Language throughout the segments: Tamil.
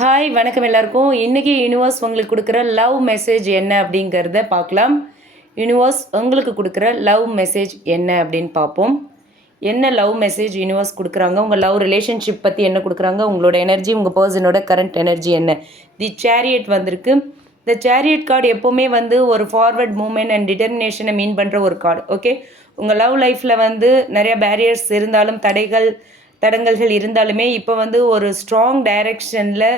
ஹாய் வணக்கம் எல்லாருக்கும். இன்றைக்கி யூனிவர்ஸ் உங்களுக்கு கொடுக்குற லவ் மெசேஜ் என்ன அப்படிங்கிறத பார்க்கலாம். யூனிவர்ஸ் உங்களுக்கு கொடுக்குற லவ் மெசேஜ் என்ன அப்படின்னு பார்ப்போம். என்ன லவ் மெசேஜ் யூனிவர்ஸ் கொடுக்குறாங்க, உங்கள் லவ் ரிலேஷன்ஷிப் பற்றி என்ன கொடுக்குறாங்க, உங்களோட எனர்ஜி, உங்கள் பர்சனோட கரண்ட் எனர்ஜி என்ன. தி சேரியட் வந்திருக்கு. இந்த சேரியட் கார்டு எப்போவுமே ஒரு ஃபார்வர்ட் மூமெண்ட் அண்ட் டிட்டர்மினேஷனை மீன் பண்ணுற ஒரு கார்டு. ஓகே, உங்கள் லவ் லைஃப்பில் நிறைய பேரியர்ஸ் இருந்தாலும், தடங்கல்கள் இருந்தாலுமே இப்போ ஒரு ஸ்ட்ராங் டைரெக்ஷனில்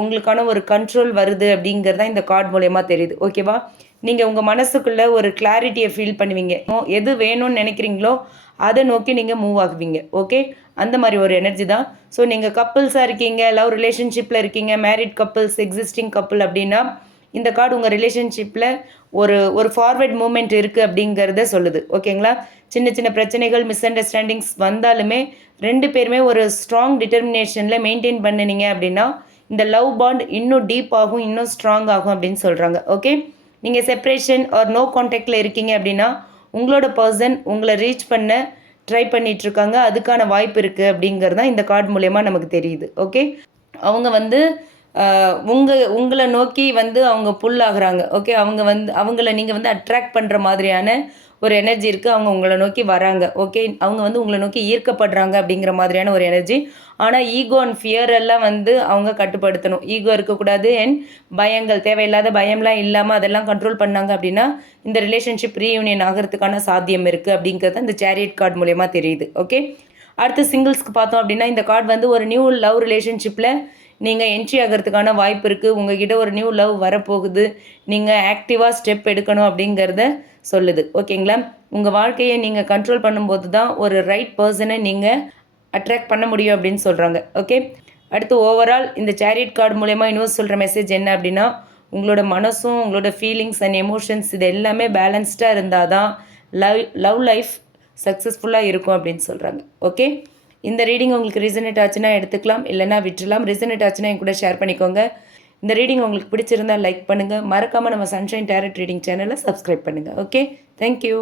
உங்களுக்கான ஒரு கண்ட்ரோல் வருது அப்படிங்கிறது தான் இந்த கார்டு மூலயமா தெரியுது. ஓகேவா, நீங்கள் உங்கள் மனசுக்குள்ளே ஒரு கிளாரிட்டியை ஃபீல் பண்ணுவீங்க. எது வேணும்னு நினைக்கிறீங்களோ அதை நோக்கி நீங்கள் மூவ் ஆகுவீங்க. ஓகே, அந்த மாதிரி ஒரு எனர்ஜி தான். ஸோ நீங்கள் கப்புள்ஸாக இருக்கீங்க, லவ் ரிலேஷன்ஷிப்பில் இருக்கீங்க, மேரிட் கப்புள்ஸ், எக்ஸிஸ்டிங் கப்புள் அப்படின்னா இந்த கார்டு உங்கள் ரிலேஷன்ஷிப்பில் ஒரு ஃபார்வர்ட் மூமெண்ட் இருக்குது அப்படிங்கிறத சொல்லுது. ஓகேங்களா, சின்ன சின்ன பிரச்சனைகள், மிஸ் அண்டர்ஸ்டாண்டிங்ஸ் வந்தாலுமே ரெண்டு பேருமே ஒரு ஸ்ட்ராங் டிட்டர்மினேஷனில் மெயின்டைன் பண்ணினீங்க அப்படின்னா இந்த லவ் பாண்ட் இன்னும் டீப் ஆகும், இன்னும் ஸ்ட்ராங் ஆகும் அப்படின்னு சொல்கிறாங்க. ஓகே, நீங்கள் செப்ரேஷன் ஆர் நோ கான்டாக்டில் இருக்கீங்க அப்படின்னா உங்களோட பர்சன் உங்களை ரீச் பண்ண ட்ரை பண்ணிகிட்ருக்காங்க, அதுக்கான வாய்ப்பு இருக்குது அப்படிங்கிறது தான் இந்த கார்டு மூலயமா நமக்கு தெரியுது. ஓகே, அவங்க உங்களை நோக்கி அவங்க புல் ஆகுறாங்க. ஓகே, அவங்கள நீங்கள் அட்ராக்ட் பண்ணுற மாதிரியான ஒரு எனர்ஜி இருக்குது. அவங்க உங்களை நோக்கி வராங்க. ஓகே, அவங்க உங்களை நோக்கி ஈர்க்கப்படுறாங்க அப்படிங்கிற மாதிரியான ஒரு எனர்ஜி. ஆனால் ஈகோ அண்ட் ஃபியர் எல்லாம் அவங்க கட்டுப்படுத்தணும். ஈகோ இருக்கக்கூடாது அண்ட் பயங்கள், தேவையில்லாத பயம்லாம் இல்லாமல் அதெல்லாம் கண்ட்ரோல் பண்ணாங்க அப்படின்னா இந்த ரிலேஷன்ஷிப் ரீயூனியன் ஆகிறதுக்கான சாத்தியம் இருக்குது அப்படிங்கிறது இந்த சேரியட் கார்டு மூலயமா தெரியுது. ஓகே, அடுத்து சிங்கிள்ஸ்க்கு பார்த்தோம் அப்படின்னா இந்த கார்டு ஒரு நியூ லவ் ரிலேஷன்ஷிப்பில் நீங்கள் என்ட்ரி ஆகிறதுக்கான வாய்ப்பு இருக்குது. உங்ககிட்ட ஒரு நியூ லவ் வரப்போகுது, நீங்கள் ஆக்டிவாக ஸ்டெப் எடுக்கணும் அப்படிங்கிறத சொல்லுது. ஓகேங்களா, உங்கள் வாழ்க்கையை நீங்கள் கண்ட்ரோல் பண்ணும்போது தான் ஒரு ரைட் பர்சனை நீங்கள் அட்ராக்ட் பண்ண முடியும் அப்படின்னு சொல்கிறாங்க. ஓகே, அடுத்து ஓவரால் இந்த சேரியட் கார்டு மூலயமா யூனிவர்ஸ் சொல்கிற மெசேஜ் என்ன அப்படின்னா உங்களோட மனசும் உங்களோட ஃபீலிங்ஸ் அண்ட் எமோஷன்ஸ் இது எல்லாமே பேலன்ஸ்டாக இருந்தால் தான் லவ் லைஃப் சக்ஸஸ்ஃபுல்லாக இருக்கும் அப்படின்னு சொல்கிறாங்க. ஓகே, இந்த ரீடிங் உங்களுக்கு ரிசனேட் ஆச்சுன்னா எடுத்துக்கலாம், இல்லைனா விட்டுலாம். ரிசனேட் ஆச்சுன்னா என் கூட ஷேர் பண்ணிக்கோங்க. இந்த ரீடிங் உங்களுக்கு பிடிச்சிருந்தால் லைக் பண்ணுங்கள். மறக்காமல் நம்ம சன்ஷைன் டேரட் ரீடிங் சேனலை சப்ஸ்கிரைப் பண்ணுங்கள். Okay, thank you.